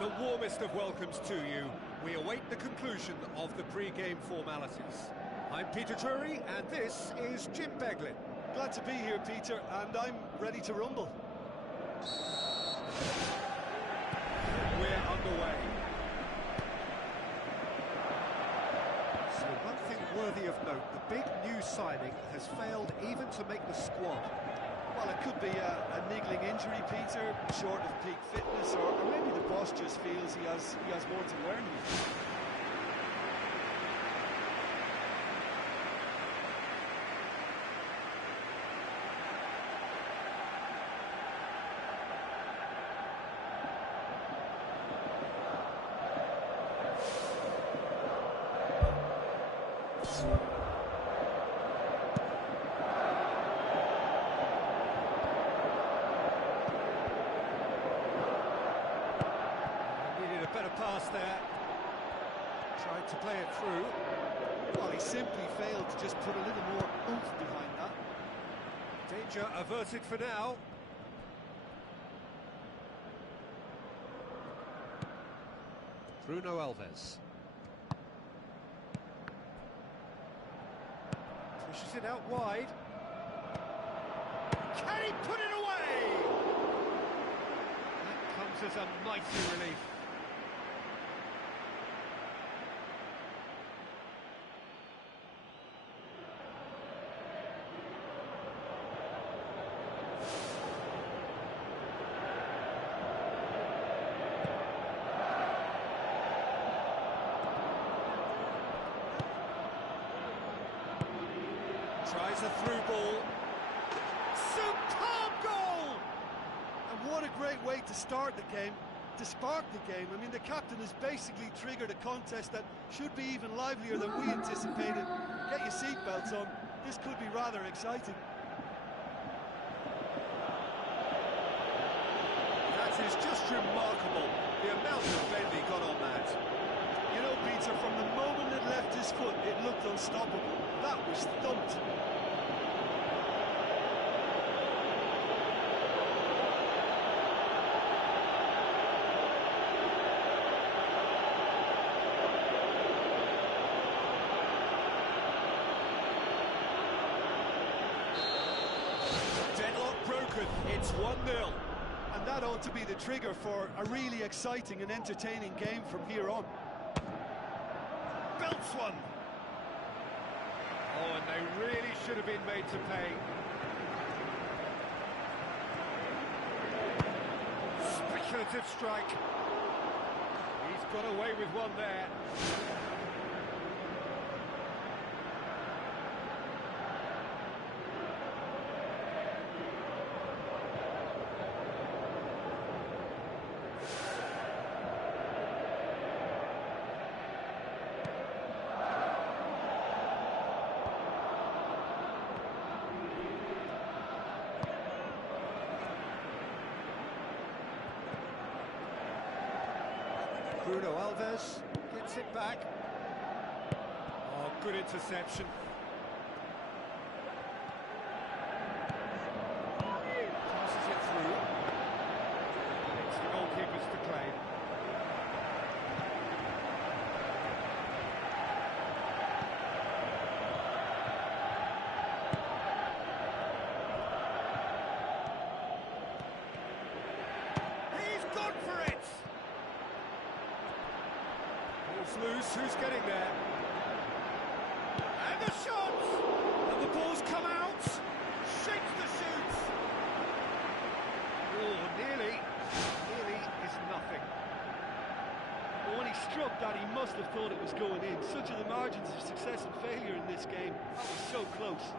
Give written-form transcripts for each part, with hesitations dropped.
The warmest of welcomes to you. We await the conclusion of the pre-game formalities. I'm Peter Drury, and this is Jim Beglin. Glad to be here, Peter, and I'm ready to rumble. We're underway. So one thing worthy of note, the big new signing has failed even to make the squad. Well, it could be a niggling injury, Peter, short of peak fitness, or maybe the boss just feels he has more to learn here. Pass there, tried to play it through. Well, he simply failed to just put a little more oomph behind that. Danger averted for now. Bruno Alves pushes it out wide. Can he put it away? That comes as a mighty relief. Tries a through ball. Superb goal! And what a great way to start the game, to spark the game. I mean, the captain has basically triggered a contest that should be even livelier than we anticipated. Get your seatbelts on. This could be rather exciting. That is just remarkable, the amount of bend he got on that. You know, Peter, from the moment it left his foot, it looked unstoppable. That was thumped. Deadlock broken, it's 1-0. And that ought to be the trigger for a really exciting and entertaining game from here on. Belts one. Oh, and they really should have been made to pay. Speculative strike. He's got away with one there. Bruno Alves gets it back. Oh, good interception. Passes it through. It's the goalkeeper's to claim. He's gone for it! Loose, who's getting there? And the shot! And the ball's come out! Shakes the shoots! Oh, nearly is nothing. But when he struck that, he must have thought it was going in. Such are the margins of success and failure in this game. That was so close.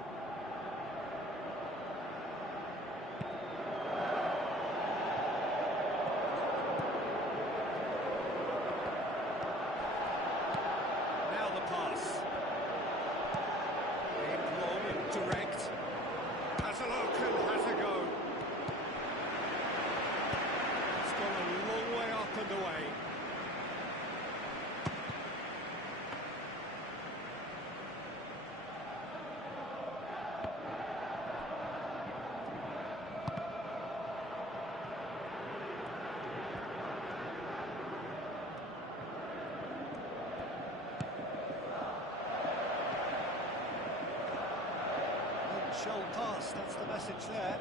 shown pass, that's the message there.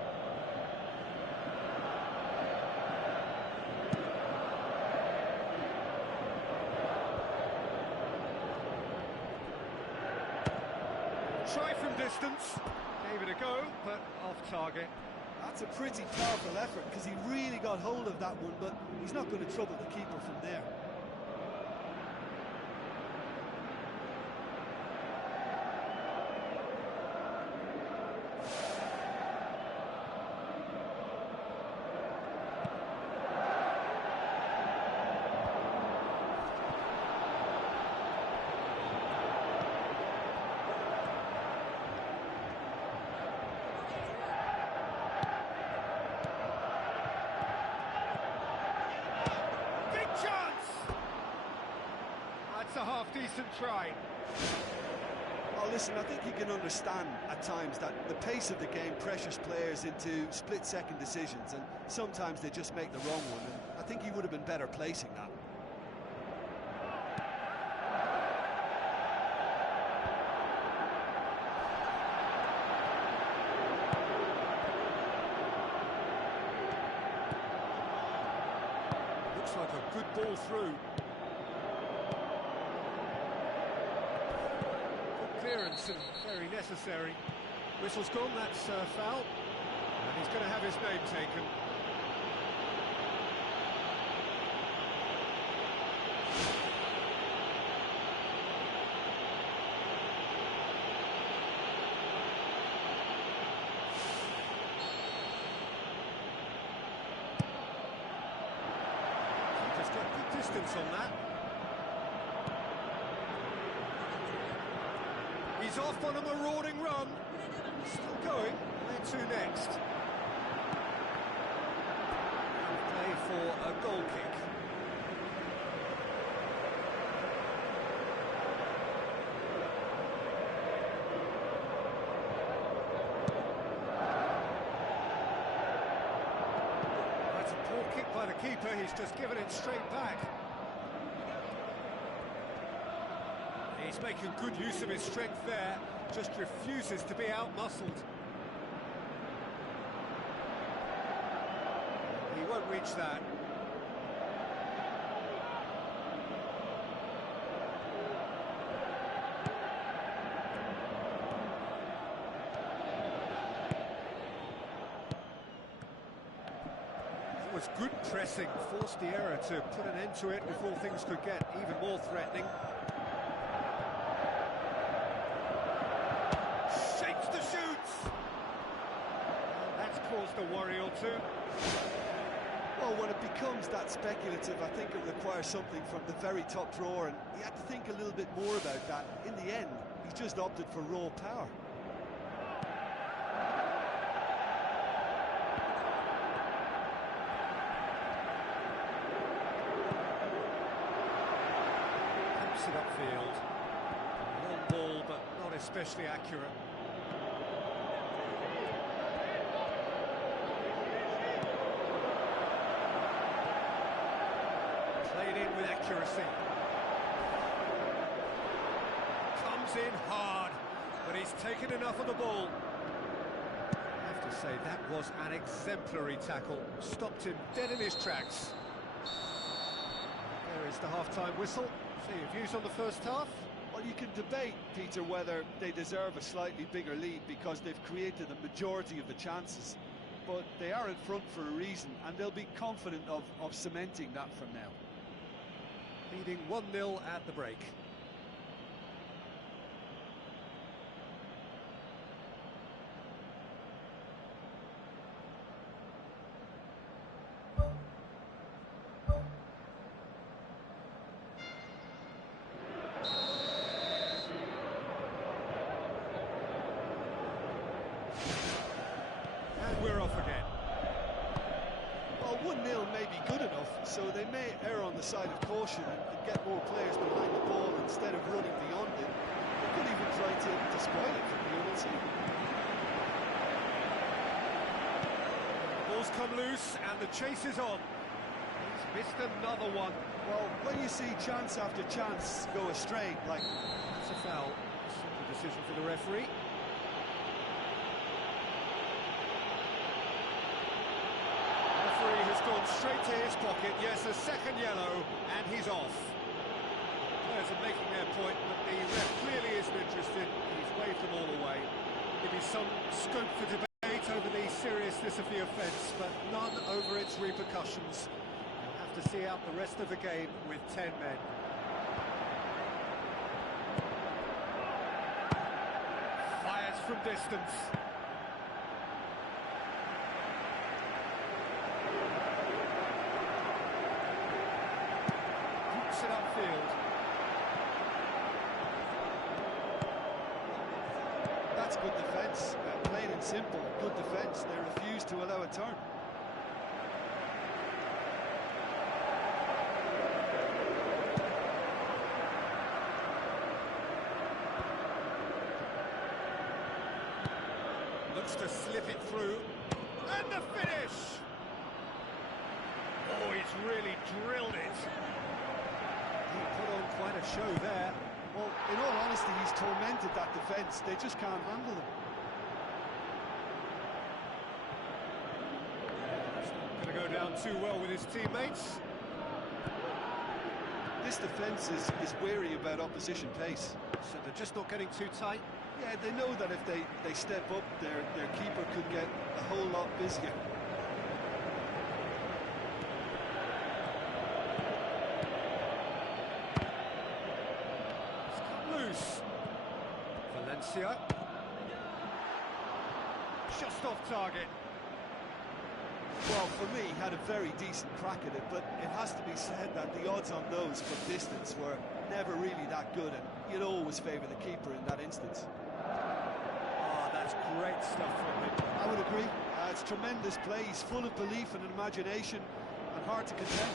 Try from distance, gave it a go, but off target. That's a pretty powerful effort because he really got hold of that one, but he's not going to trouble the keeper from there. That's a half-decent try. Oh, listen, I think you can understand at times that the pace of the game pressures players into split-second decisions, and sometimes they just make the wrong one, and I think he would have been better placing that. Looks like a good ball through. Clearance and very necessary. Whistle's gone, that's foul. And he's going to have his name taken. Just got good distance on that. He's off on a marauding run. Still going. Where to next? Play for a goal kick. That's a poor kick by the keeper. He's just given it straight back. He's making good use of his strength there, just refuses to be out-muscled. He won't reach that. It was good pressing, forced the error to put an end to it before things could get even more threatening. Caused a worry or two. Well, when it becomes that speculative, I think it requires something from the very top drawer, and he had to think a little bit more about that. In the end, he just opted for raw power. Pumps it upfield. Long ball, but not especially accurate. With accuracy. Comes in hard, but he's taken enough of the ball. I have to say, that was an exemplary tackle. Stopped him dead in his tracks. There is the half-time whistle. So your views on the first half? Well, you can debate, Peter, whether they deserve a slightly bigger lead because they've created the majority of the chances. But they are in front for a reason, and they'll be confident of cementing that from now. Leading 1-0 at the break. And we're off again. Well, 1-0 may be good enough, so they may err on the side of caution and get more players behind the ball instead of running beyond it. They could even try to spoil it from here, we'll see. Ball's come loose and the chase is on. He's missed another one. Well, when you see chance after chance go astray, like... That's a foul. Simple decision for the referee. gone straight to his pocket. Yes, a second yellow, and he's off. Players are making their point, but the ref clearly isn't interested. He's waved them all away. Maybe some scope for debate over the seriousness of the offence, but none over its repercussions. You'll have to see out the rest of the game with 10 men. Fires from distance. Hooks it upfield. That's good defence, plain and simple, good defence. They refuse to allow a turn. Looks to slip it through, and the finish! Oh, he's really drilled it. He put on quite a show there. Well, in all honesty, he's tormented that defence. They just can't handle him. It's not going to go down too well with his teammates. This defence is wary about opposition pace. So they're just not getting too tight. Yeah, they know that if they step up, their keeper could get a whole lot busier. Loose. Valencia. Just off target. Well, for me, he had a very decent crack at it, but it has to be said that the odds on those from distance were never really that good, and you'd always favour the keeper in that instance. Oh, that's great stuff from him. I would agree. It's tremendous play. He's full of belief and imagination, and hard to contain.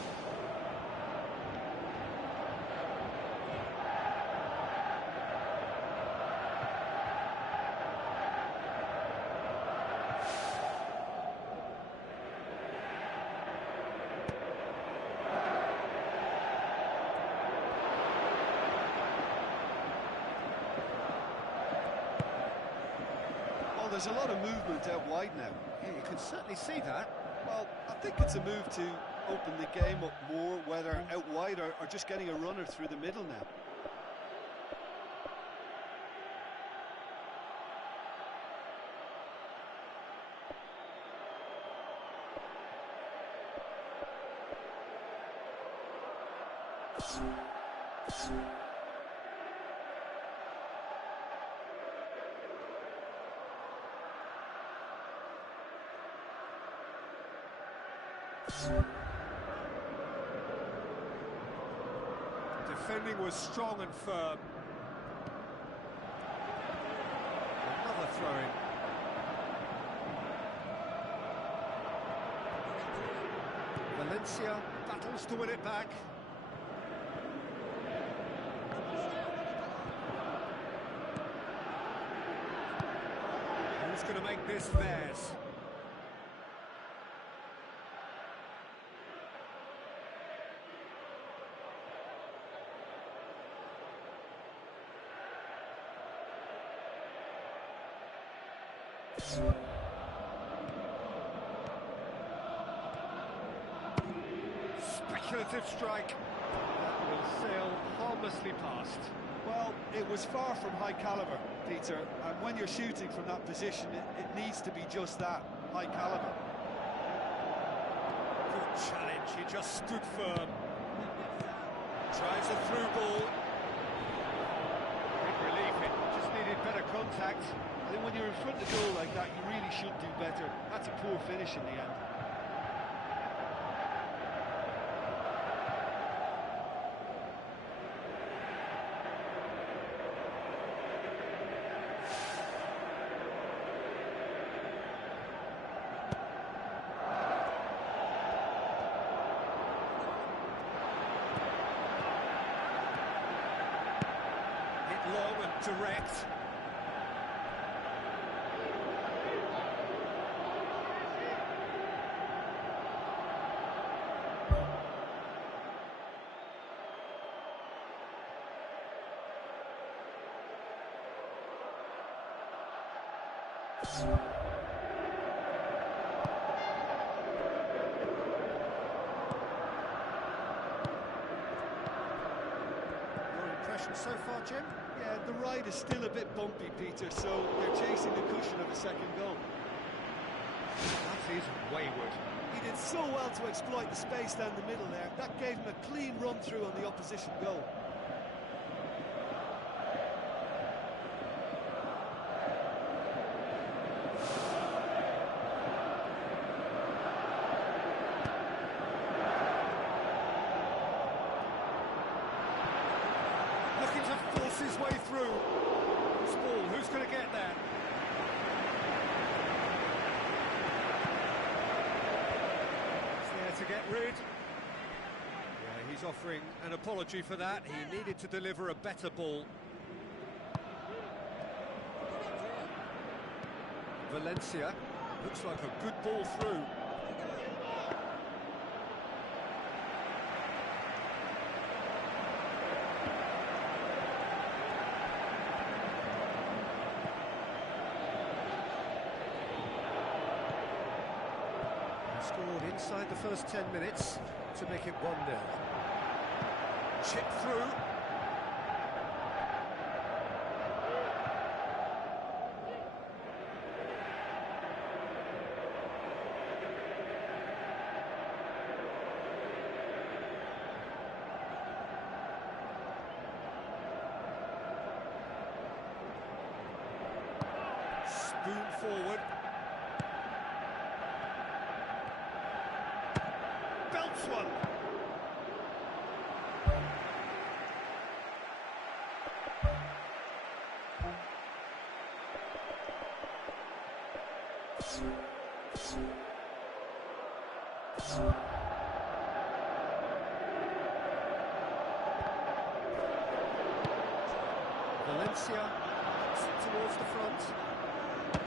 There's a lot of movement out wide now. Yeah, you can certainly see that. Well, I think it's a move to open the game up more, whether out wide or just getting a runner through the middle now. Defending was strong and firm. Another throw-in. Valencia battles to win it back. Who's going to make this theirs? Speculative strike. That will sail harmlessly past. Well, it was far from high caliber, Peter, and when you're shooting from that position, it needs to be just that, high caliber. Good challenge, he just stood firm. Tries a through ball. Big relief, it just needed better contact. I think when you're in front of goal like that, you really should do better. That's a poor finish in the end. Hit long and direct. conditions so far, Jim? Yeah, the ride is still a bit bumpy, Peter, so they're chasing the cushion of a second goal. That is wayward. He did so well to exploit the space down the middle there. That gave him a clean run-through on the opposition goal. Looking to force his way through. This ball, who's going to get there? To get rid. Yeah, he's offering an apology for that. He needed to deliver a better ball. Valencia, looks like a good ball through. Scored inside the first 10 minutes to make it 1-0. Chip through. Spoon forward. Belts one. Valencia towards the front.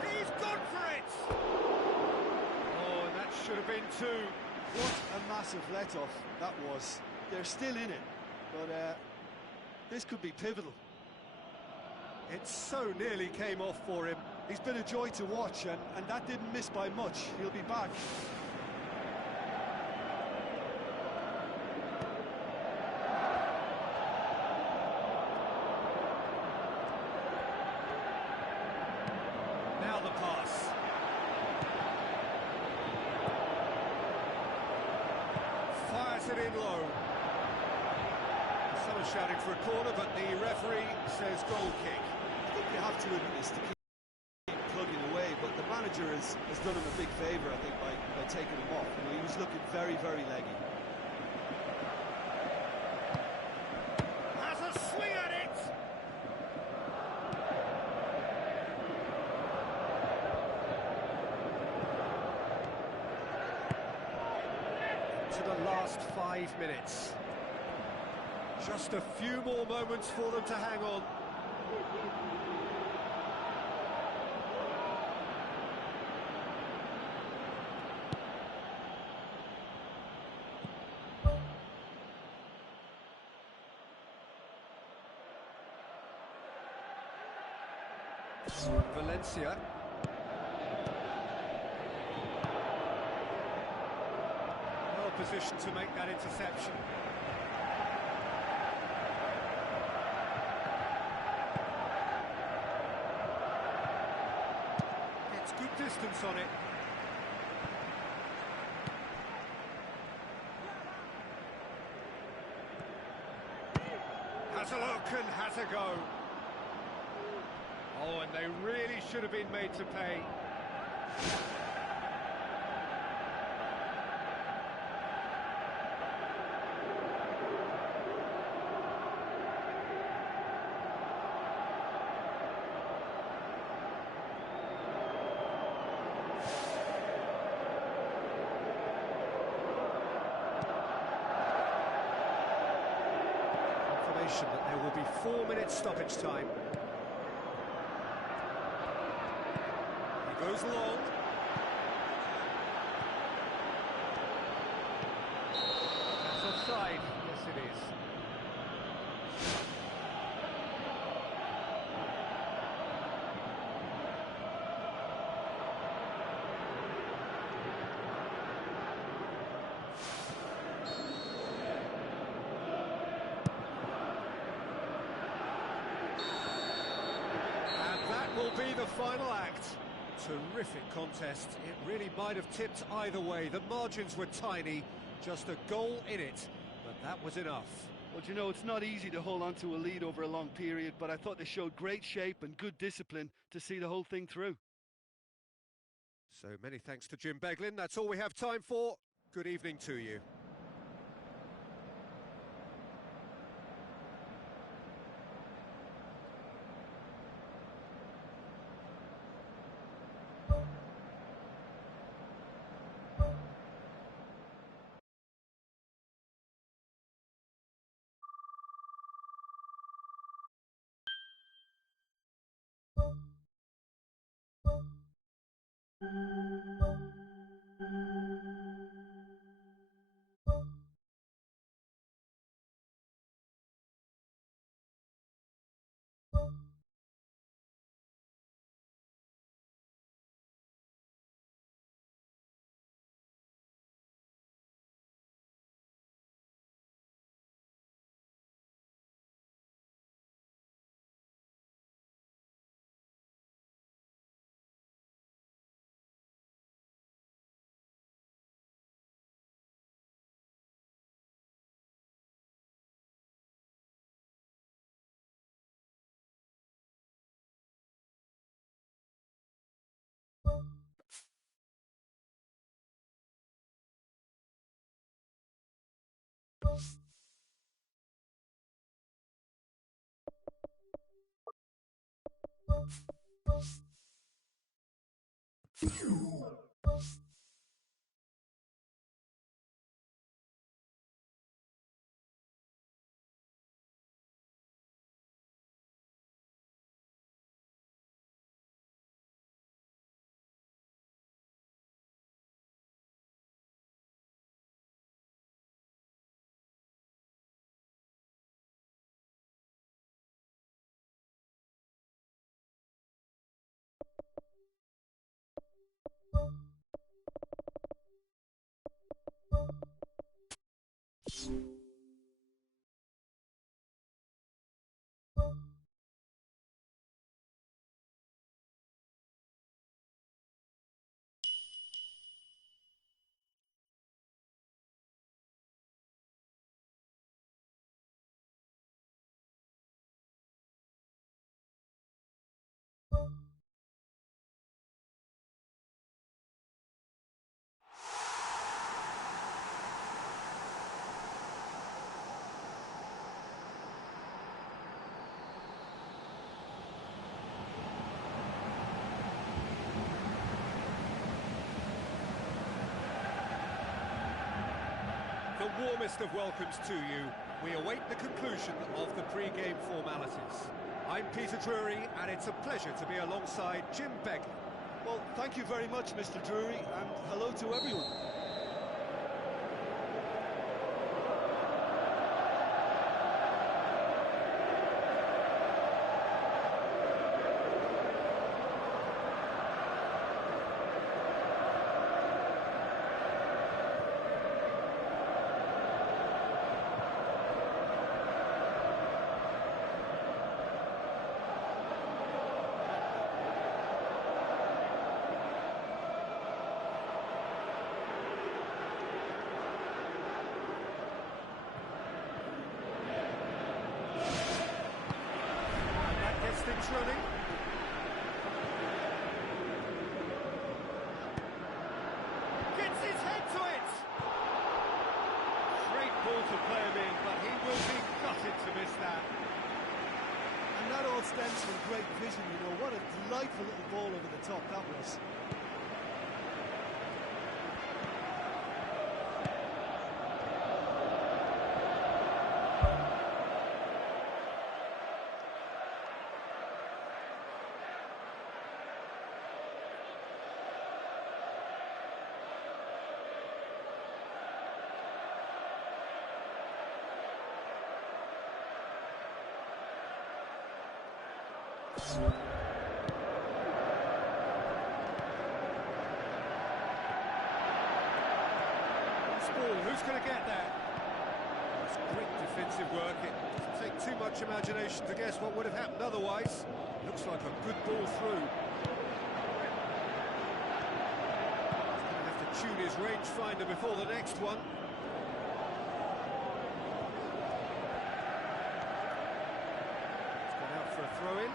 He's gone for it! Oh, and that should have been two. What a massive let-off that was. They're still in it, but this could be pivotal. It so nearly came off for him. He's been a joy to watch, and that didn't miss by much. He'll be back. Now the pass. Fires it in low. Some are shouting for a corner, but the referee says goal kick. I think you have to admit this to keep plugging away, but the manager has done him a big favour, I think, by taking him off. You know, he was looking very, very leggy. Has a swing at it! To the last 5 minutes. Just a few more moments for them to hang on. Valencia. Well positioned to make that interception. Gets good distance on it. Has a look and has a go. Oh, and they really should have been made to pay. Confirmation that there will be 4 minutes stoppage time. Goes long. That's offside. Yes, it is. final act. Terrific contest. It really might have tipped either way. The margins were tiny, just a goal in it, but that was enough. Well, you know, it's not easy to hold on to a lead over a long period, but I thought they showed great shape and good discipline to see the whole thing through. So many thanks to Jim Beglin. That's all we have time for. Good evening to you. The warmest of welcomes to you. We await the conclusion of the pre-game formalities. I'm Peter Drury, and it's a pleasure to be alongside Jim Beglin. Well, thank you very much, Mr. Drury, and hello to everyone. Things running. Gets his head to it. Great ball to play him in, but he will be gutted to miss that. And that all stems from great vision, you know. What a delightful little ball over the top that was. Who's going to get there? It's great defensive work. It doesn't take too much imagination to guess what would have happened otherwise. Looks like a good ball through. tune his rangefinder before the next one. He's gone out for a throw-in.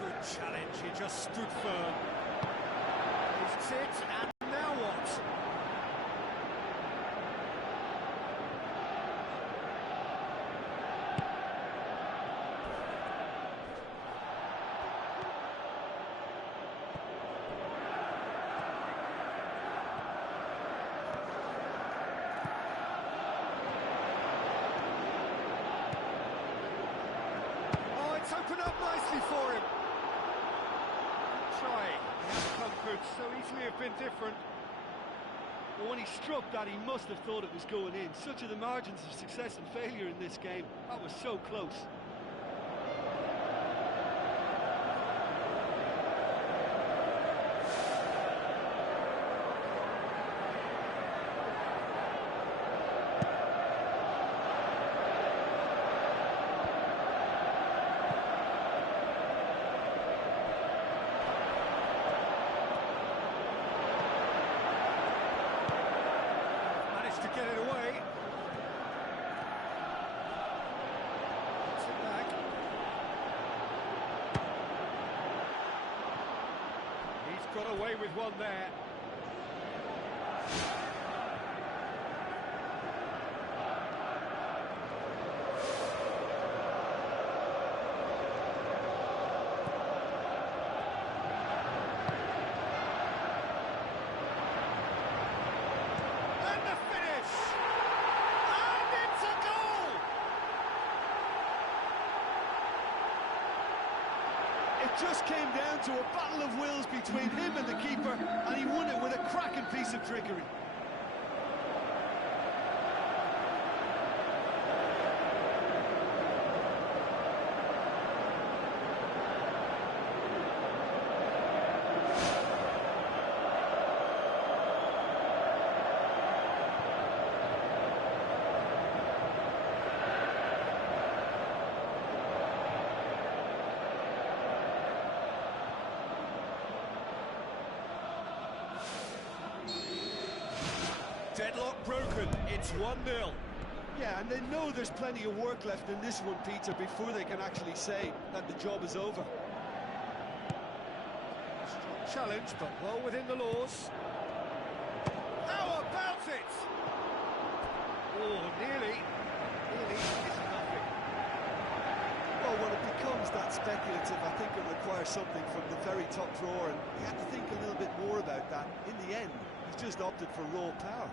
Good challenge, he just stood firm. He's it, and now what? Oh, it's opened up nicely for him. Good try. The outcome could so easily have been different. Well, when he struck that, he must have thought it was going in. Such are the margins of success and failure in this game. That was so close. To get it away. Gets it back. He's got away with one there. It just came down to a battle of wills between him and the keeper, and he won it with a cracking piece of trickery. Deadlock broken, it's 1-0. Yeah, and they know there's plenty of work left in this one, Peter, before they can actually say that the job is over. Strong challenge, but well within the laws. How about it? Oh, nearly is nothing. Well, when it becomes that speculative, I think it requires something from the very top drawer, and he had to think a little bit more about that. In the end, he's just opted for raw power.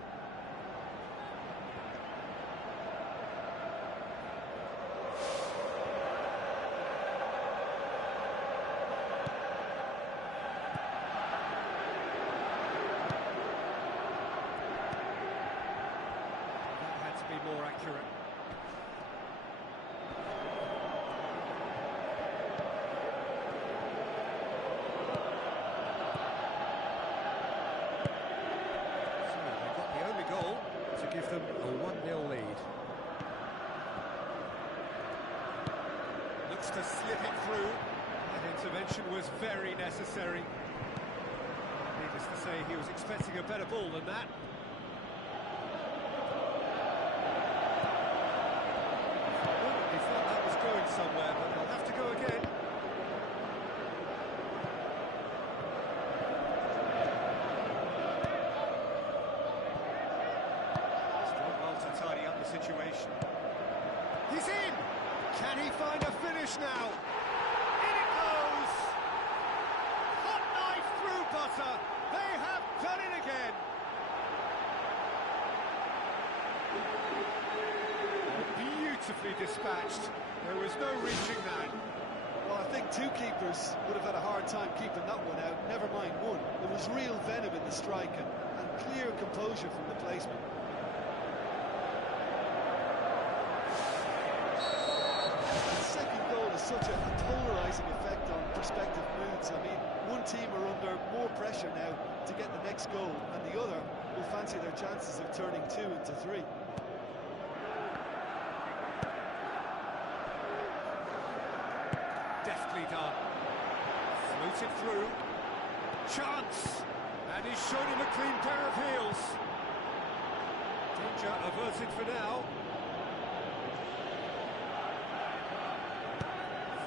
More accurate. So they got the only goal to give them a 1-0 lead. Looks to slip it through. That intervention was very necessary. Needless to say, he was expecting a better ball than that. Somewhere, but they'll have to go again. Still well to tidy up the situation. He's in! Can he find a finish now? In it goes! Hot knife through butter! They have done it again! Beautifully dispatched. There was no reaching that. Well, I think two keepers would have had a hard time keeping that one out, never mind one. There was real venom in the strike and clear composure from the placement. The second goal has such a polarising effect on prospective moods. I mean, one team are under more pressure now to get the next goal, and the other will fancy their chances of turning 2 into 3. Deftly done. Floated through. Chance! And he's shown him a clean pair of heels. Danger averted for now.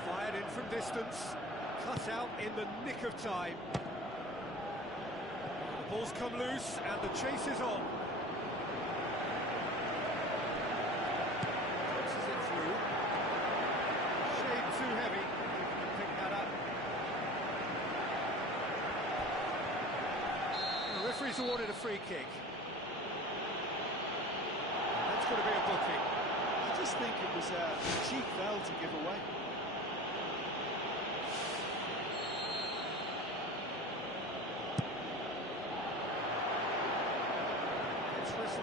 Fired in from distance. Cut out in the nick of time. The ball's come loose and the chase is on. Passes it through. Shade too heavy. He can pick that up. The referee's awarded a free kick. And that's going to be a booking. I just think it was a cheap foul to give away.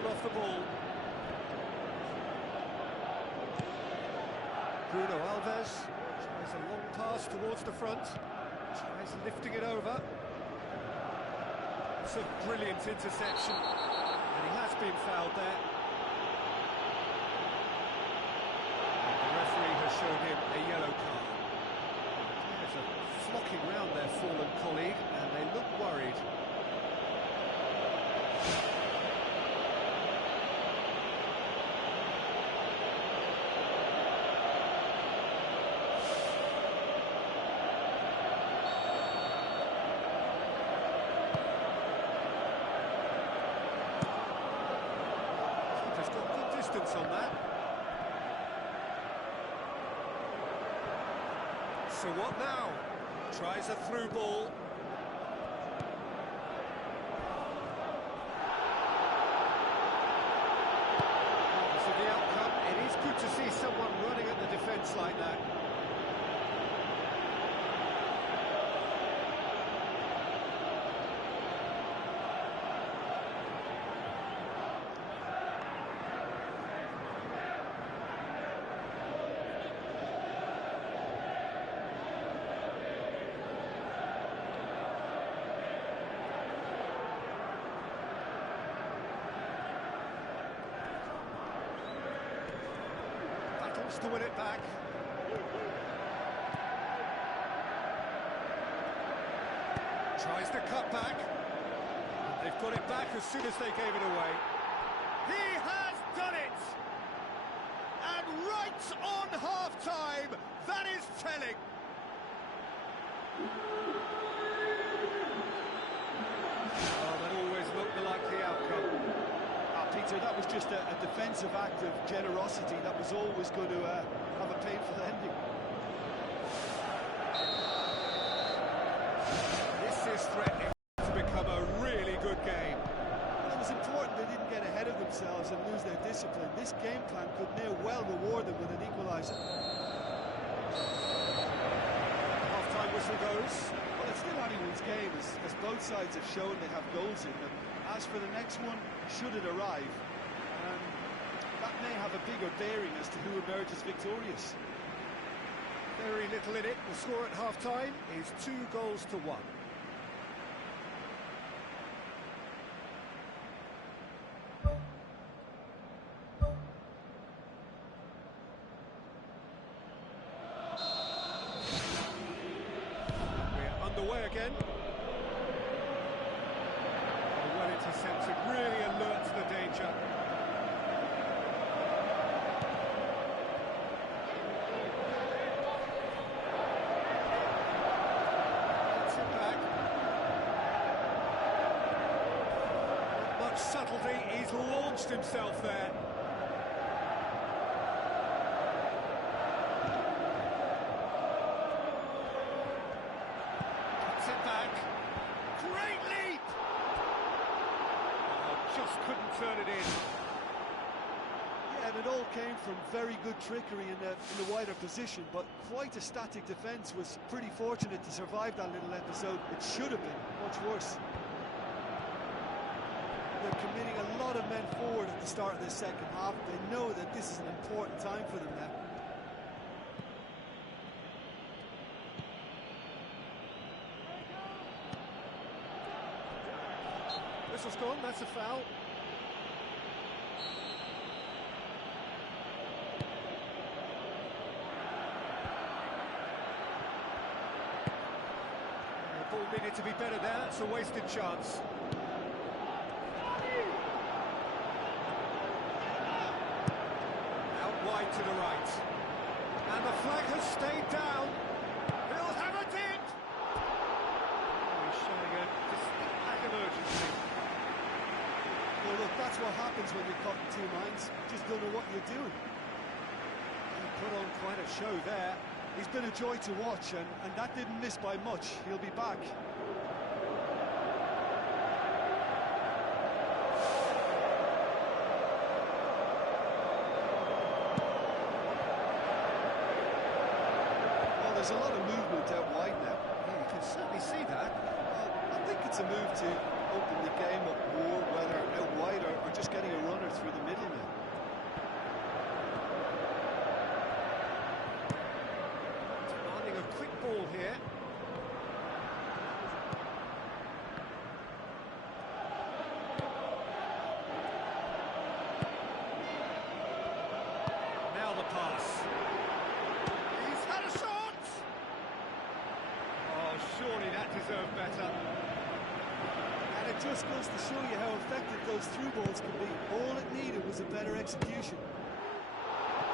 Off the ball. Bruno Alves tries a long pass towards the front. Tries lifting it over. It's a brilliant interception. And he has been fouled there. And the referee has shown him a yellow card. Players are flocking round their fallen colleague and they look worried. On that. So what now? Tries a through ball. Regardless of the outcome, it is good to see someone running at the defence like that. To win it back. Tries the cut back. They've got it back as soon as they gave it away. He has done it! And right on half-time, that is telling. Oh, that always looked the likely outcome. Peter, that was just a defensive act of generosity that was always going to have a painful ending. This is threatening to become a really good game. Well, it was important they didn't get ahead of themselves and lose their discipline. This game plan could now well reward them with an equaliser. Half-time whistle goes. Well, it's still anyone's game, as both sides have shown they have goals in them. As for the next one, should it arrive, that may have a bigger bearing as to who emerges victorious. Very little in it. The score at half-time is 2-1. We're underway again. Well intercepted, really alert to the danger. Gets it back. Not much subtlety, he's launched himself there. Gets it back. Great leap! Just couldn't turn it in. Yeah, and it all came from very good trickery in the wider position, but quite a static defence. Was pretty fortunate to survive that little episode. It should have been much worse. They're committing a lot of men forward at the start of the second half. They know that this is an important time for them now. Whistle's gone, that's a foul. Ball needed to be better there, it's a wasted chance. Out wide to the right. And the flag has stayed down. He'll have it in! He's showing a distinct lack of urgency. Well, look, that's what happens when you're caught in two minds. You just don't know what you're doing. He put on quite a show there. He's been a joy to watch, and that didn't miss by much. He'll be back. Well, there's a lot of movement out wide now. Yeah, you can certainly see that. Well, I think it's a move to open the game up more, whether out wide or just getting a runner through the middle now. Demanding a quick ball here. Now the pass. He's had a shot! Oh, surely that deserved better. And it just goes to show you how effective those through balls can be. All it needed was a better execution.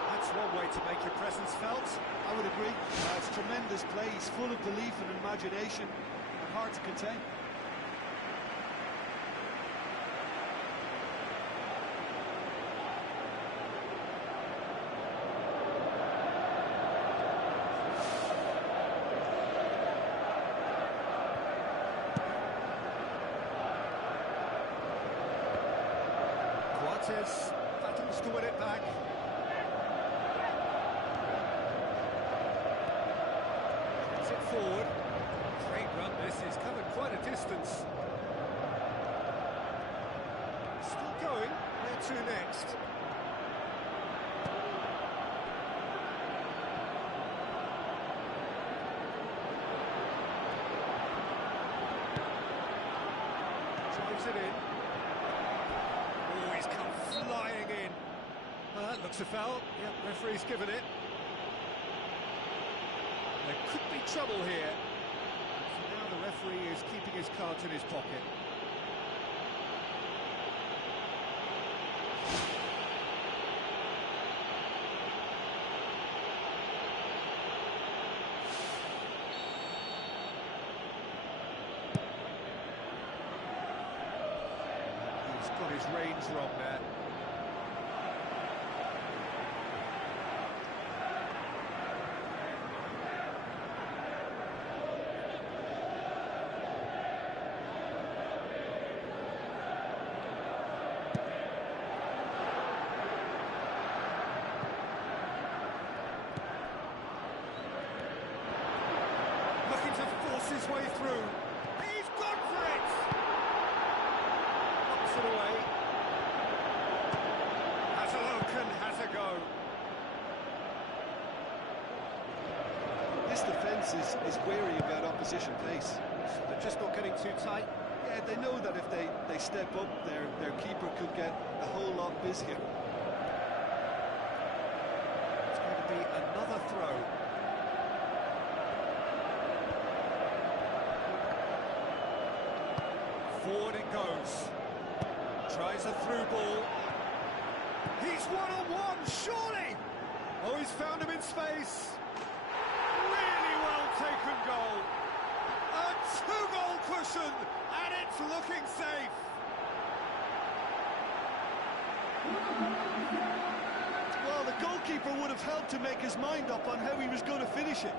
That's one way to make your presence felt. I would agree. It's tremendous play. He's full of belief and imagination, and hard to contain. Battles to win it back. Brings it forward. Great run this, he's covered quite a distance. Still going, where to next? Drives it in. Flying in. Well, that looks a foul. Yep, referee's given it. There could be trouble here. For now, the referee is keeping his cards in his pocket. He's got his reins wrong there. Looking to force his way through. He's gone for it! Knocks it away. Has a look and has a go. This defence is wary about opposition pace. So they're just not getting too tight. Yeah, they know that if they step up, their keeper could get a whole lot busier. It's going to be another throw. Forward it goes. Tries a through ball. He's one-on-one, surely! Oh, he's found him in space. Really well taken goal. A two-goal cushion, and it's looking safe. Well, the goalkeeper would have helped to make his mind up on how he was going to finish it.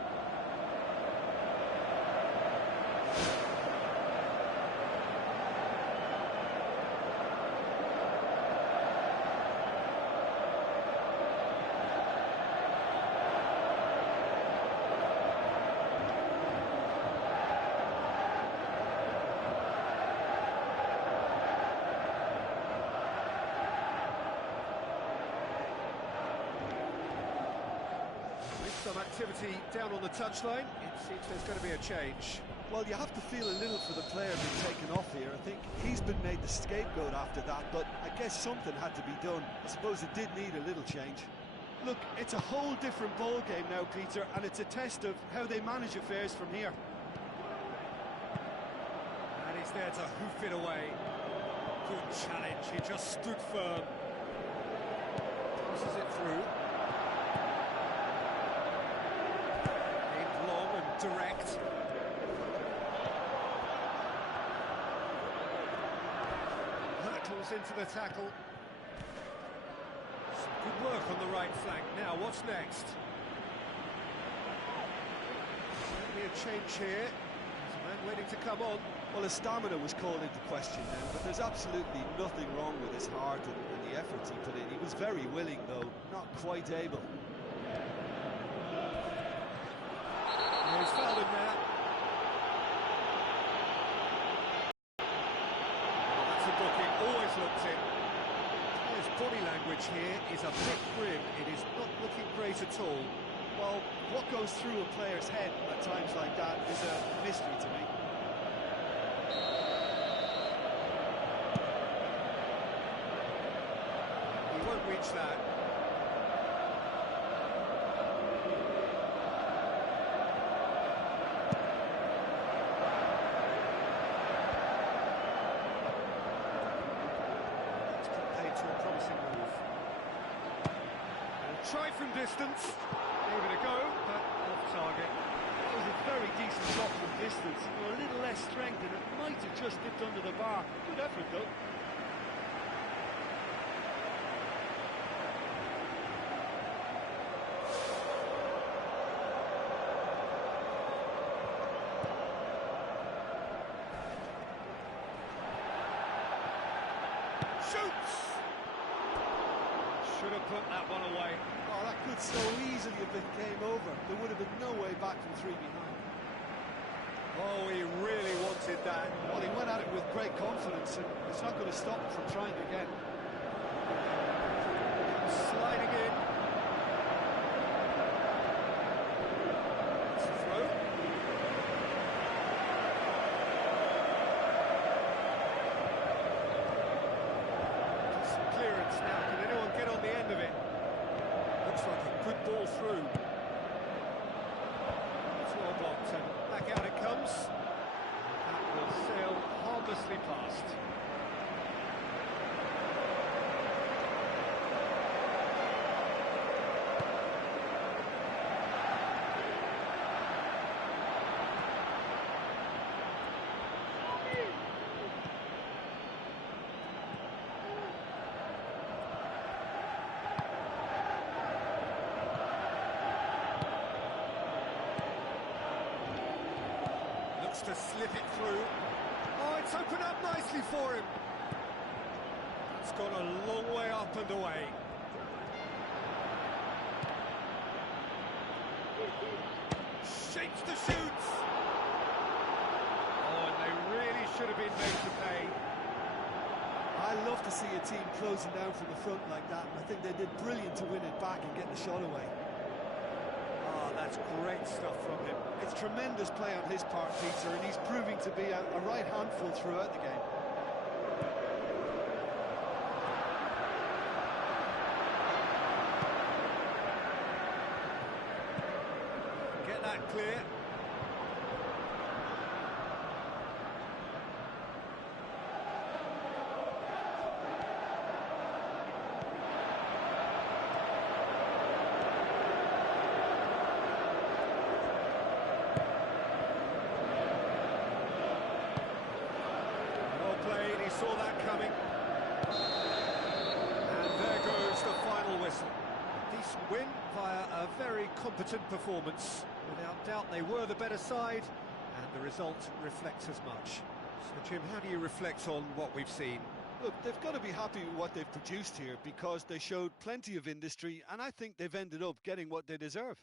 Some activity down on the touchline. It seems there's going to be a change. Well, you have to feel a little for the player being taken off here. I think he's been made the scapegoat after that, but I guess something had to be done. I suppose it did need a little change. Look, it's a whole different ball game now, Peter, and it's a test of how they manage affairs from here. He's there to hoof it away. Good challenge, he just stood firm. Passes it through. Aimed long and direct. Hurtles into the tackle. Some good work on the right flank. Now, what's next? Maybe a change here. There's a man waiting to come on. Well, his stamina was called into question then, but there's absolutely nothing wrong with his heart and the efforts he put in. He was very willing, though, not quite able. He's fouled him there. Oh, that's a booking, always looks it. His body language here is a bit grim. It is not looking great at all. Well, what goes through a player's head at times like that is a mystery to me. He won't reach that. That's played to a promising move. And a try from distance. Gave it a go, but off target. That was a very decent shot from distance. You know, a little less strength and it might have just dipped under the bar. Good effort, though. Shoots! Should have put that one away. Oh, that could so easily have been game over. There would have been no way back from 3 behind. Oh, he really wanted that. Well, he went at it with great confidence, and it's not going to stop him from trying again. Sliding in. It's a throw. Some clearance now. Can anyone get on the end of it? Looks like a good ball through. It's well blocked, and back out it comes. That will sail harmlessly past. To slip it through. Oh, it's opened up nicely for him. It's gone a long way up and away. Shapes the shoots. Oh, and they really should have been made to pay. I love to see a team closing down from the front like that, and I think they did brilliant to win it back and get the shot away. That's great stuff from him. It's tremendous play on his part, Peter, and he's proving to be a right handful throughout the game. Get that clear. Saw that coming. And there goes the final whistle. A decent win via a very competent performance. Without doubt they were the better side, and the result reflects as much. So Jim, how do you reflect on what we've seen? Look, they've got to be happy with what they've produced here because they showed plenty of industry, and I think they've ended up getting what they deserve.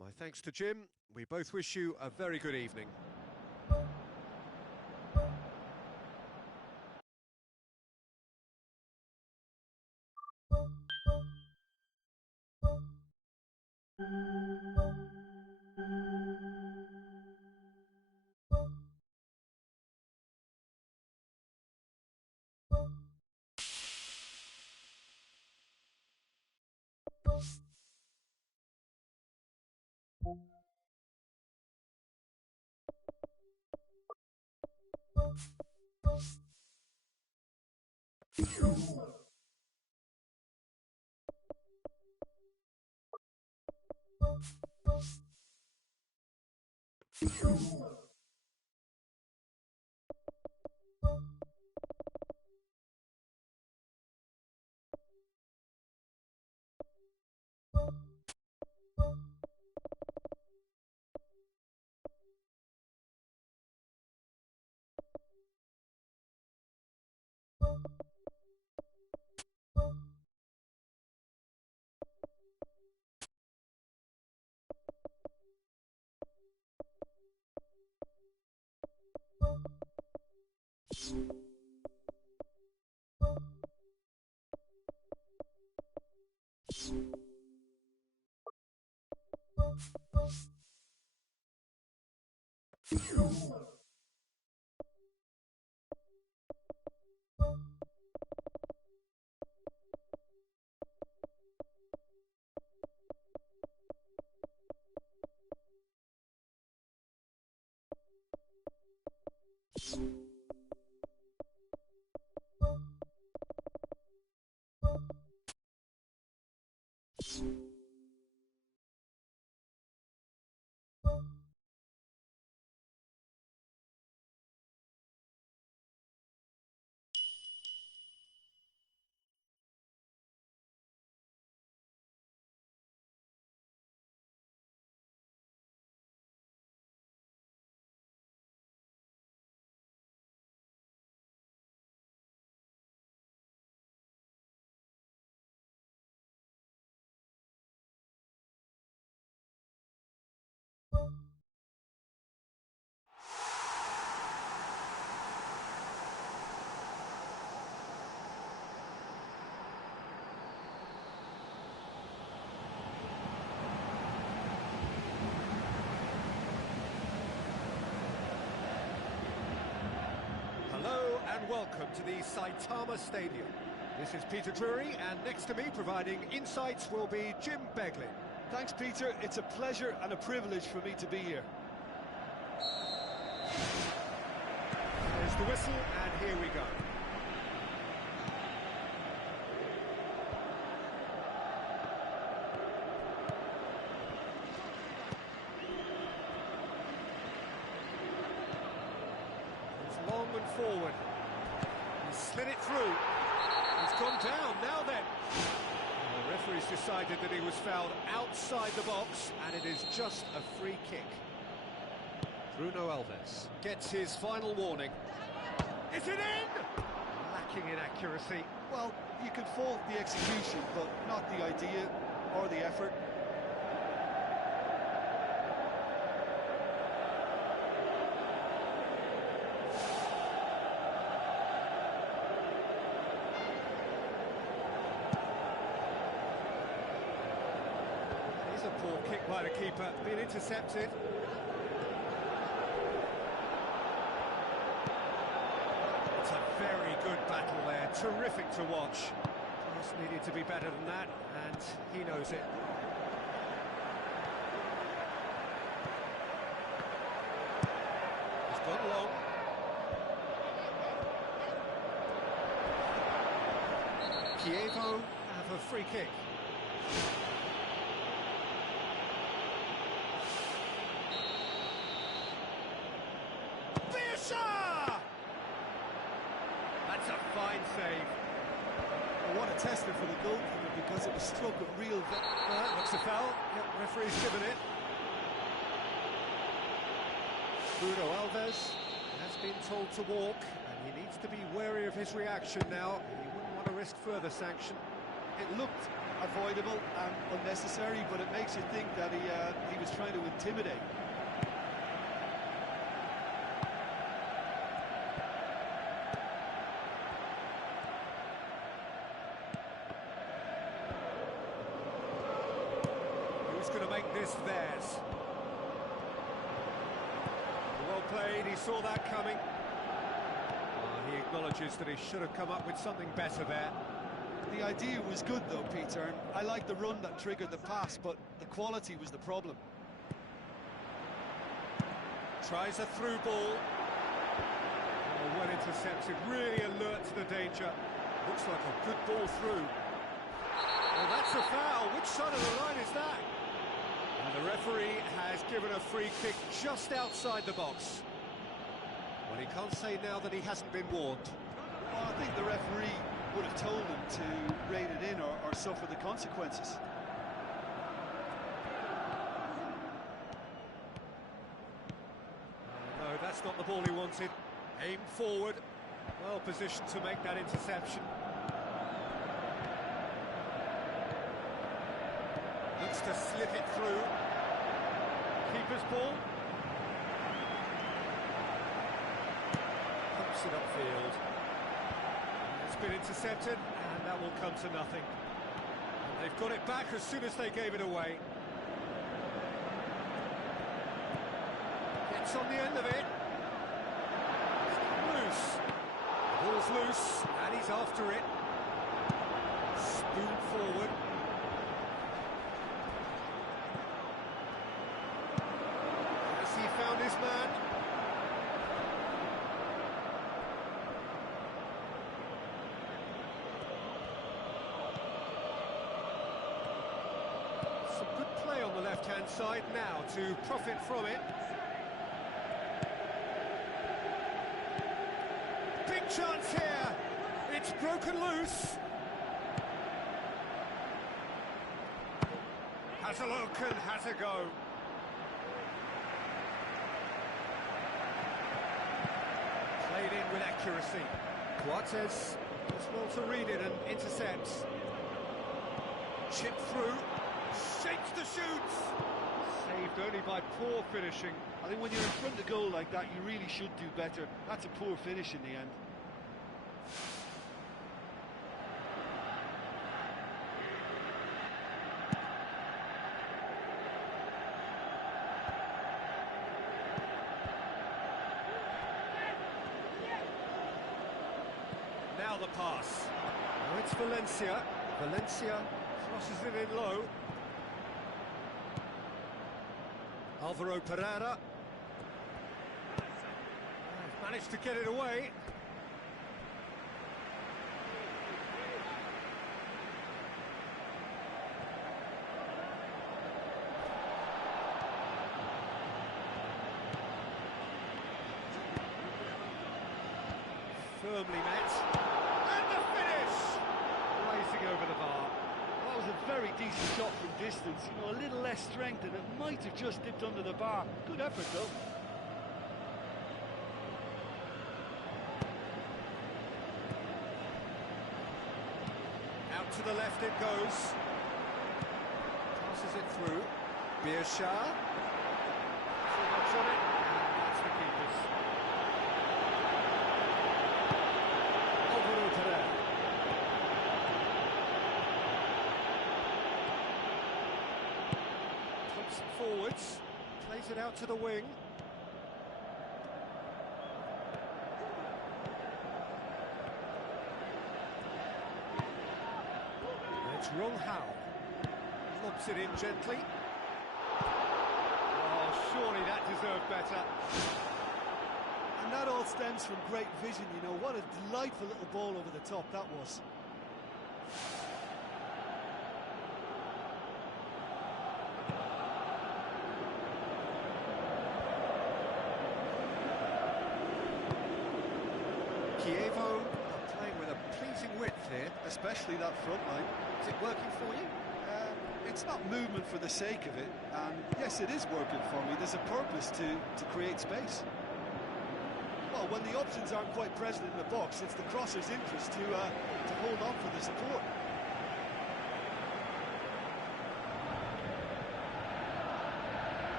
My thanks to Jim. We both wish you a very good evening. And welcome to the Saitama Stadium. This is Peter Drury, and next to me providing insights will be Jim Beglin. Thanks, Peter. It's a pleasure and a privilege for me to be here. There's the whistle, and here we go. It's long and forward. Slid it through. He's gone down. Now then. The referee's decided that he was fouled outside the box, and it is just a free kick. Bruno Alves gets his final warning. Is it in? Lacking in accuracy. Well, you can fault the execution, but not the idea or the effort. A poor kick by the keeper, being intercepted. It's a very good battle there, terrific to watch. Just needed to be better than that, and he knows it. He's gone long. Kievo have a free kick. That's a fine save. Well, what a tester for the goalkeeper, because it was struck with real... Looks a foul. Yep, referee's given it. Bruno Alves has been told to walk, and he needs to be wary of his reaction now. He wouldn't want to risk further sanction. It looked avoidable and unnecessary, but it makes you think that he was trying to intimidate. Going to make this theirs. Well played, he saw that coming. He acknowledges that he should have come up with something better there. The idea was good though, Peter, and I like the run that triggered the pass, but the quality was the problem. Tries a through ball. Oh, well intercepted, really alert to the danger. Looks like a good ball through. Oh, that's a foul. Which side of the line is that? And the referee has given a free kick just outside the box. Well, he can't say now that he hasn't been warned. Well, I think the referee would have told him to rein it in or suffer the consequences. No, that's not the ball he wanted. Aim forward. Well positioned to make that interception. Looks to slip it through. Keeper's ball. Pumps it upfield. It's been intercepted, and that will come to nothing. And they've got it back as soon as they gave it away. Gets on the end of it. It's loose. The ball's loose, and he's after it. Spoon forward. Has he found his man? Some good play on the left-hand side now to profit from it. Big chance here. It's broken loose. Has a look and has a go. Played in with accuracy. Cortez does well to read it and intercepts. Chip through. Shapes the shoots. Saved only by poor finishing. I think when you're in front of goal like that, you really should do better. That's a poor finish in the end. Now the pass. Now it's Valencia. Valencia crosses it in low. Alvaro Pereira. Managed to get it away. Firmly met. And the finish! Racing over the bar. That was a very decent shot from distance. You know, a little less strength and it might have just dipped under the bar. Good effort, though. Out to the left it goes. Passes it through. BR. So much on it. And that's the keepers. Alvaro Pereira. Pumps it forwards. Plays it out to the wing. It's wrong how. Lobs it in gently. Oh, surely that deserved better. And that all stems from great vision, you know. What a delightful little ball over the top that was. Kievo playing with a pleasing width here. Especially that front line. Is it working for you? It's not movement for the sake of it, and yes, it is working for me. There's a purpose to create space. Well, when the options aren't quite present in the box, it's the crosser's interest to hold on for the support.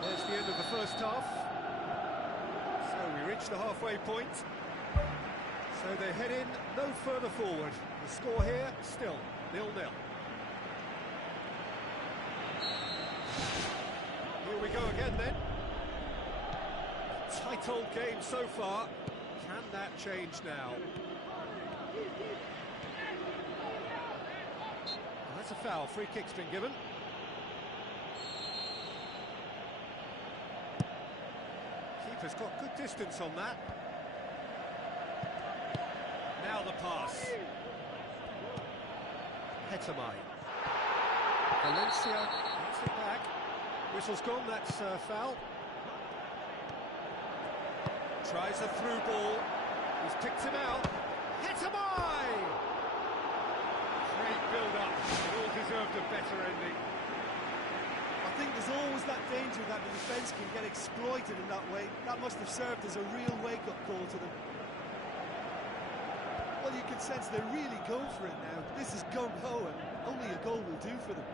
There's the end of the first half. So we reach the halfway point. So they head in no further forward. The score here, still 0-0. Here we go again then. Tight old game so far. Can that change now? Well, that's a foul. Free kick's been given. Keeper's got good distance on that. Now the pass. Hetamai. Valencia gets it back. Whistle's gone, that's foul. Tries a through ball. He's picked him out. Hetamai! Great build-up. It all deserved a better ending. I think there's always that danger that the defence can get exploited in that way. That must have served as a real wake-up call to them. Well, you can sense they're really going for it now. This is gung-ho, and only a goal will do for them.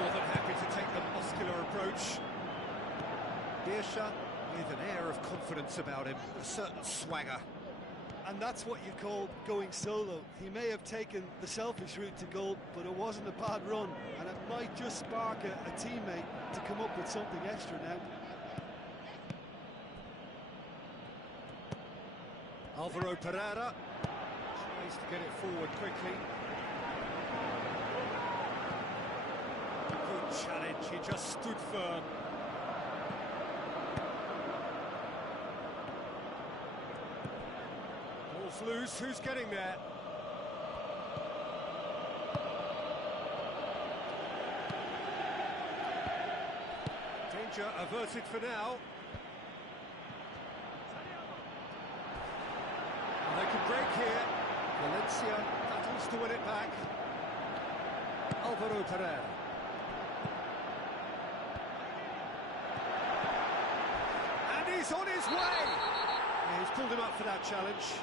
More than happy to take the muscular approach. DICAS with an air of confidence about him, a certain swagger. And that's what you call going solo. He may have taken the selfish route to goal, but it wasn't a bad run, and it might just spark a teammate to come up with something extra now. Alvaro Pereira tries to get it forward quickly. Good challenge, he just stood firm. Ball's loose, who's getting there? Danger averted for now. They can break here. Valencia battles to win it back. Alvaro Pereira. And he's on his way! Yeah, he's pulled him up for that challenge.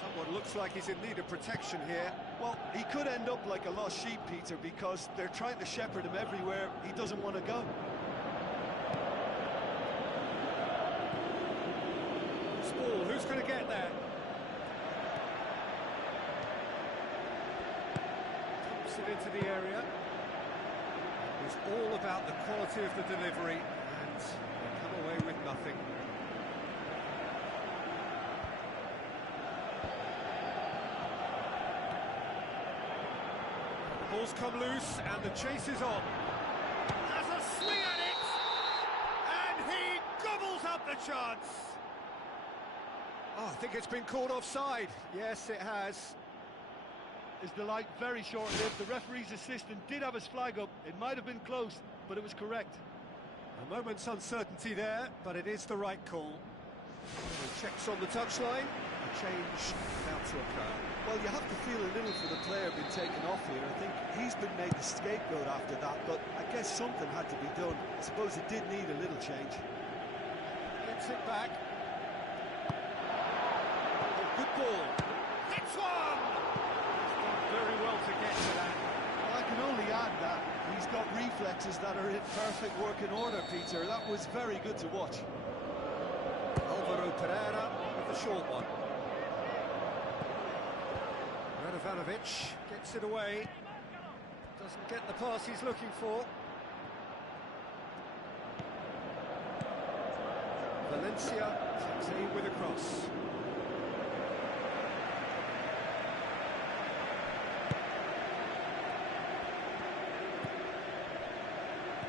Someone looks like he's in need of protection here. Well, he could end up like a lost sheep, Peter, because they're trying to shepherd him everywhere he doesn't want to go. Ball, who's going to get there? Pumps it into the area. It's all about the quality of the delivery, and they come away with nothing. The ball's come loose, and the chase is on. Has a swing at it, and he gobbles up the chance. Oh, I think it's been called offside. Yes, it has. Is the light very short-lived? The referee's assistant did have his flag up. It might have been close, but it was correct. A moment's uncertainty there, but it is the right call. He checks on the touchline. A change about to occur. Well, you have to feel a little for the player being taken off here. I think he's been made the scapegoat after that, but I guess something had to be done. I suppose it did need a little change. Gets it back. Good ball. Hits one! He's done very well to get to that. Well, I can only add that he's got reflexes that are in perfect working order, Peter. That was very good to watch. Alvaro Pereira with the short one. Radovanovic gets it away. Doesn't get the pass he's looking for. Valencia takes aim with a cross.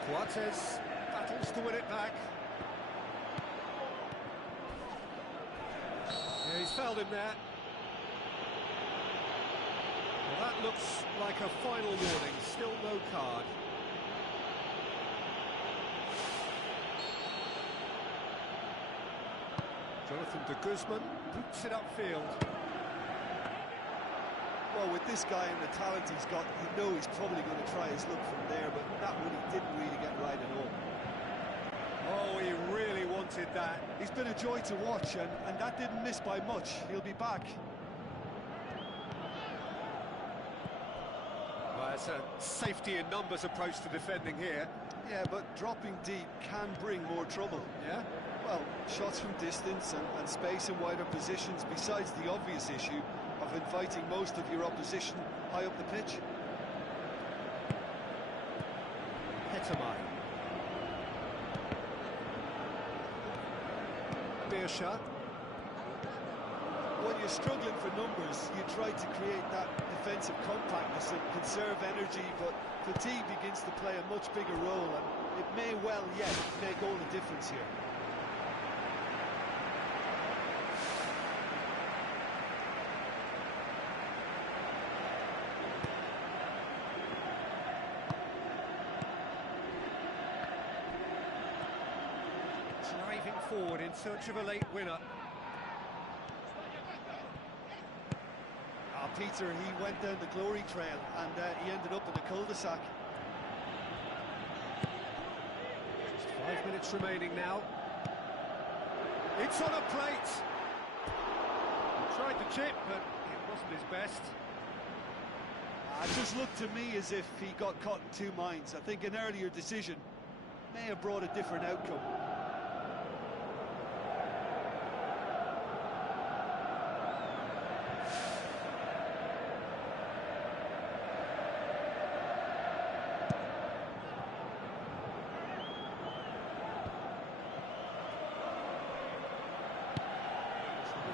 Cortez battles to win it back. Yeah, he's fouled him there. Well, that looks like a final warning, still no card. Jonathan de Guzman boots it upfield. Well, with this guy and the talent he's got, you know he's probably going to try his luck from there, but that one he didn't really get right at all. Oh, he really wanted that. He's been a joy to watch, and that didn't miss by much. He'll be back. Well, it's a safety in numbers approach to defending here. Yeah, but dropping deep can bring more trouble. Yeah? Well, shots from distance and space in wider positions, besides the obvious issue of inviting most of your opposition high up the pitch. Hetamai. DICAS. when you're struggling for numbers, you try to create that defensive compactness and conserve energy, but fatigue begins to play a much bigger role, and it may well yet make all the difference here. Driving forward in search of a late winner. Peter, he went down the glory trail and he ended up in the cul-de-sac. Just 5 minutes remaining now. It's on a plate. He tried the chip, but it wasn't his best. It just looked to me as if he got caught in two minds. I think an earlier decision may have brought a different outcome.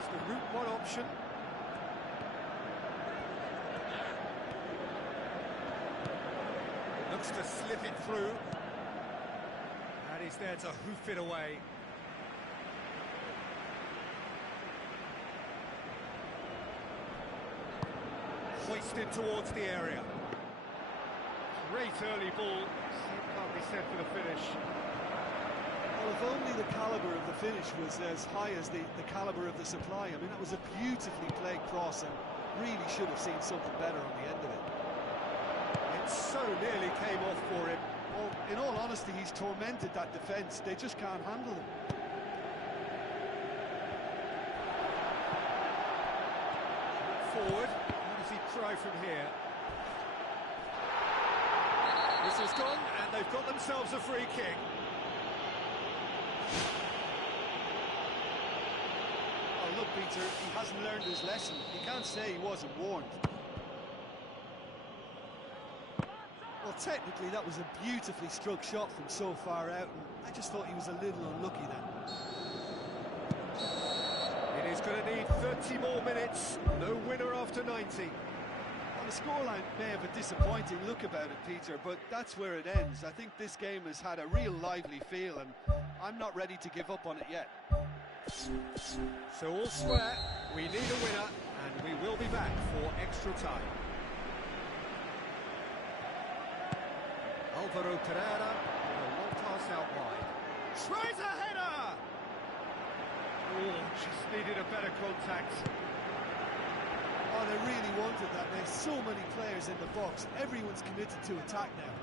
The route one option. Looks to slip it through. And he's there to hoof it away. Hoisted towards the area. Great early ball. Same can't be said for the finish. Well, if only the calibre of the finish was as high as the calibre of the supply. I mean, that was a beautifully played cross and really should have seen something better on the end of it. It so nearly came off for him. Well, in all honesty, he's tormented that defence. They just can't handle him. Forward. How does he try from here? This has gone, and they've got themselves a free kick. Oh, look, Peter, he hasn't learned his lesson. He can't say he wasn't warned. Well, technically, that was a beautifully struck shot from so far out, and I just thought he was a little unlucky then. It is going to need 30 more minutes. No winner after 90. Well, the scoreline may have a disappointing look about it, Peter, but that's where it ends. I think this game has had a real lively feel, and I'm not ready to give up on it yet. So all square, we need a winner, and we will be back for extra time. Alvaro Pereira, a long pass out wide. Tries a header! Oh, just needed a better contact. Oh, they really wanted that. There's so many players in the box. Everyone's committed to attack now.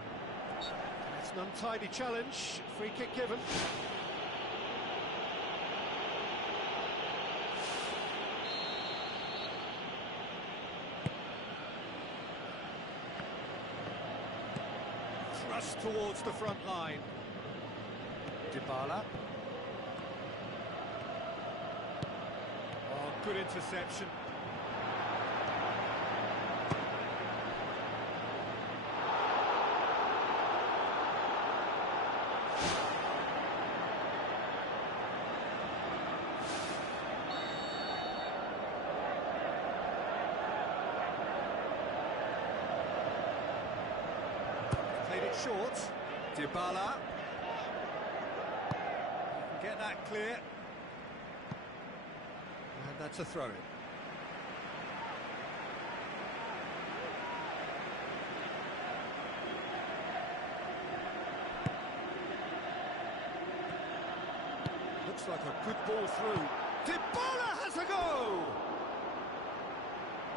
It's an untidy challenge. Free kick given. Thrust towards the front line. Dybala. Oh, good interception. Played it short. Dybala. Get that clear. And that's a throw-in. Looks like a good ball through. Dybala has a go!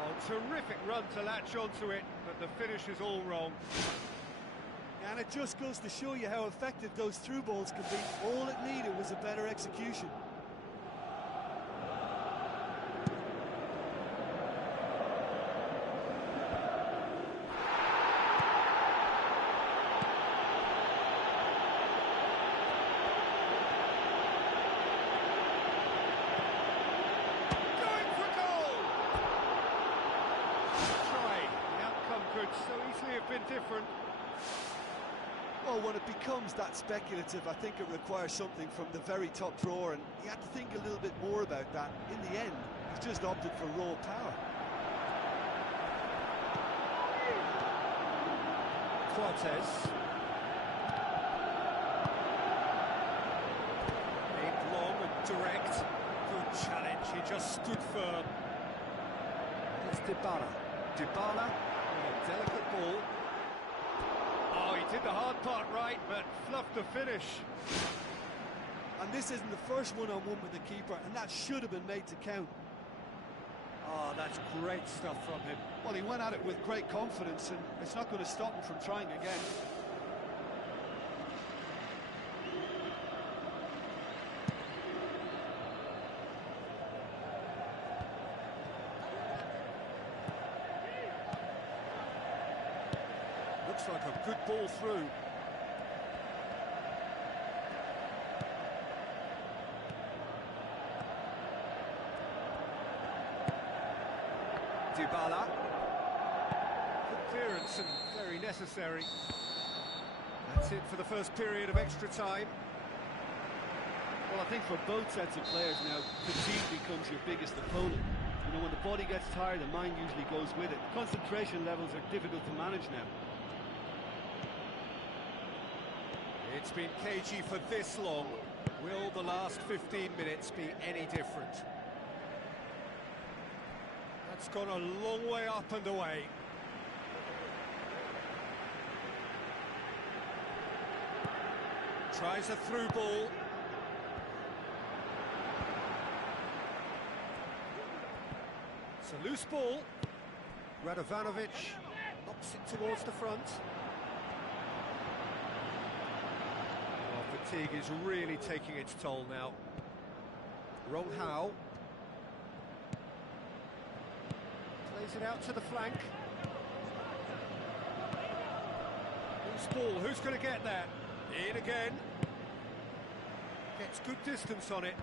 Oh, terrific run to latch onto it, but the finish is all wrong. And it just goes to show you how effective those through balls can be. All it needed was a better execution. Going for goal! Try. The outcome could so easily have been different. Well, when it becomes that speculative, I think it requires something from the very top drawer, and he had to think a little bit more about that. In the end, he's just opted for raw power. Cortez. Aimed long and direct. Good challenge, he just stood firm. It's Dybala. Dybala with a delicate ball. Oh, he did the hard part right, but fluffed the finish. And this isn't the first one-on-one with the keeper, and that should have been made to count. Oh, that's great stuff from him. Well, he went at it with great confidence, and it's not going to stop him from trying again. Looks like a good ball through. Dybala. Good clearance and very necessary. That's it for the first period of extra time. Well, I think for both sets of players now, fatigue becomes your biggest opponent. You know, when the body gets tired, the mind usually goes with it. Concentration levels are difficult to manage now. It's been cagey for this long. Will the last 15 minutes be any different? That's gone a long way up and away. Tries a through ball. It's a loose ball. Radovanovic knocks it towards the front. Fatigue is really taking its toll now. Wrong how. Plays it out to the flank. Loose ball, who's going to get there? In again. Gets good distance on it.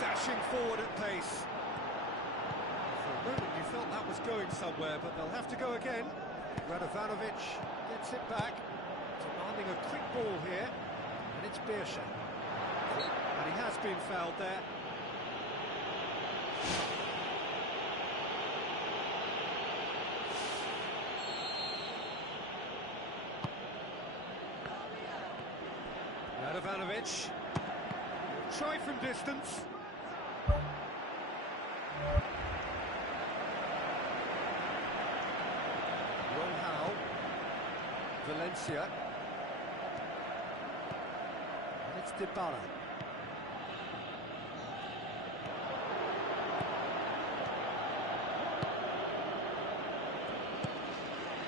Dashing forward at pace. For a moment you felt that was going somewhere, but they'll have to go again. Radovanovic gets it back, demanding a quick ball here, and it's Beersham. And he has been fouled there. Radovanovic, try from distance. Valencia. And it's Dybala.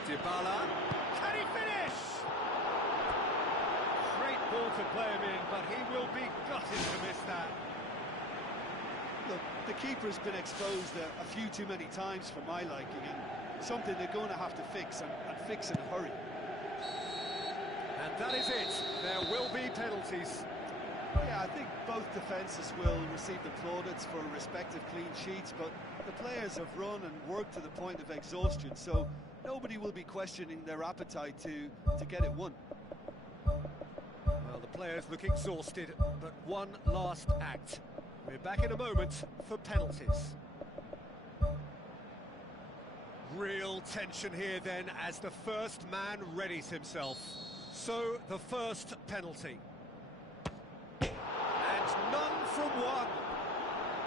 Dybala. Can he finish? Great ball to play him in, but he will be gutted to miss that. Look, the keeper's been exposed a few too many times for my liking, and something they're going to have to fix, and fix in a hurry. And that is it. There will be penalties. Yeah, I think both defences will receive the plaudits for respective clean sheets, but the players have run and worked to the point of exhaustion, so nobody will be questioning their appetite to get it won. Well, the players look exhausted, but one last act. We're back in a moment for penalties. Real tension here then as the first man readies himself. So, the first penalty. And none from one.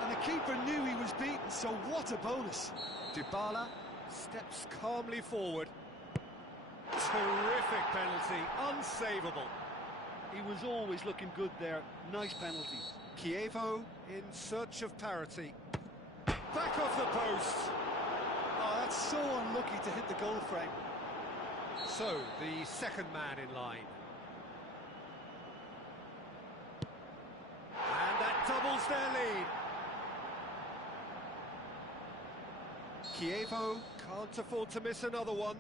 And the keeper knew he was beaten, so what a bonus. Dybala steps calmly forward. Terrific penalty, unsavable. He was always looking good there. Nice penalty. Chievo in search of parity. Back off the post. Oh, that's so unlucky to hit the goal frame. So, the second man in line. And that doubles their lead. Chievo can't afford to miss another one.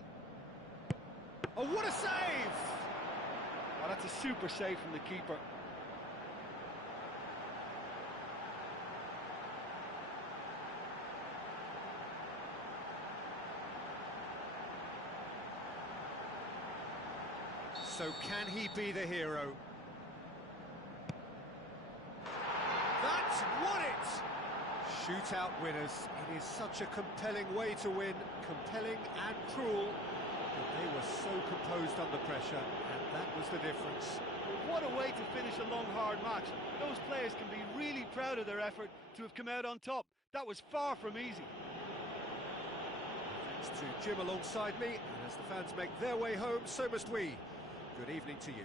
Oh, what a save! Oh, that's a super save from the keeper. so can he be the hero? That's won it! Shootout winners. It is such a compelling way to win, compelling and cruel, but they were so composed under pressure, and that was the difference. What a way to finish a long, hard match. Those players can be really proud of their effort to have come out on top. That was far from easy. Thanks to Jim alongside me, and as the fans make their way home, so must we. Good evening to you.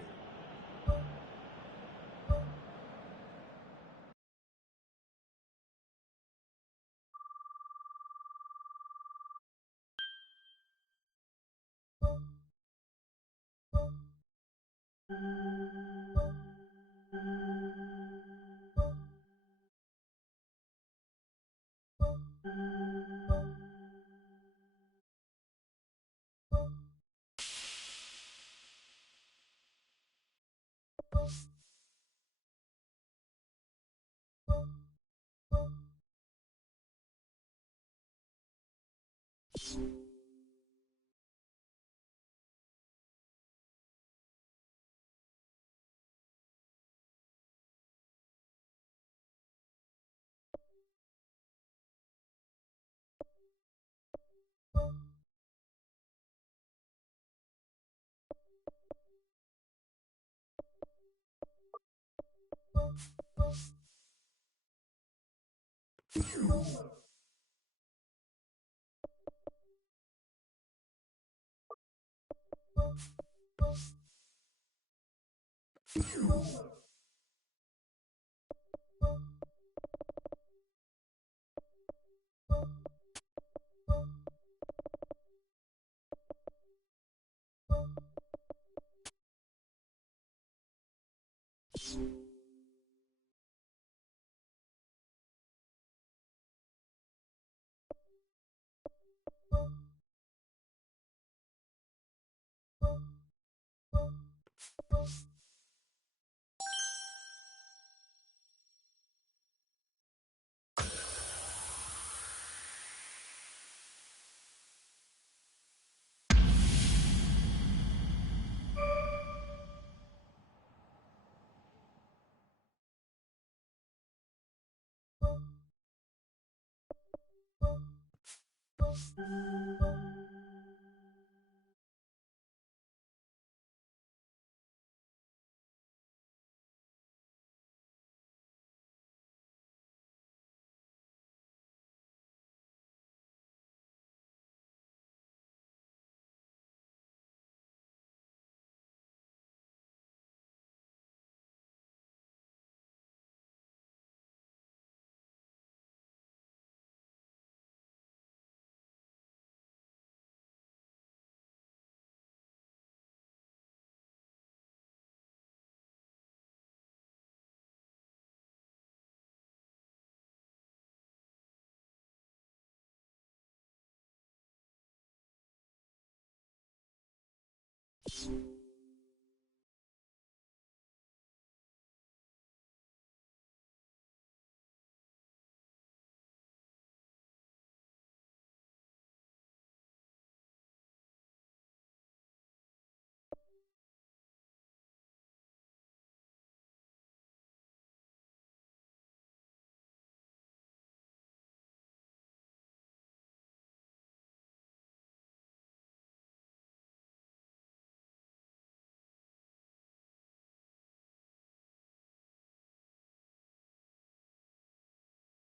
You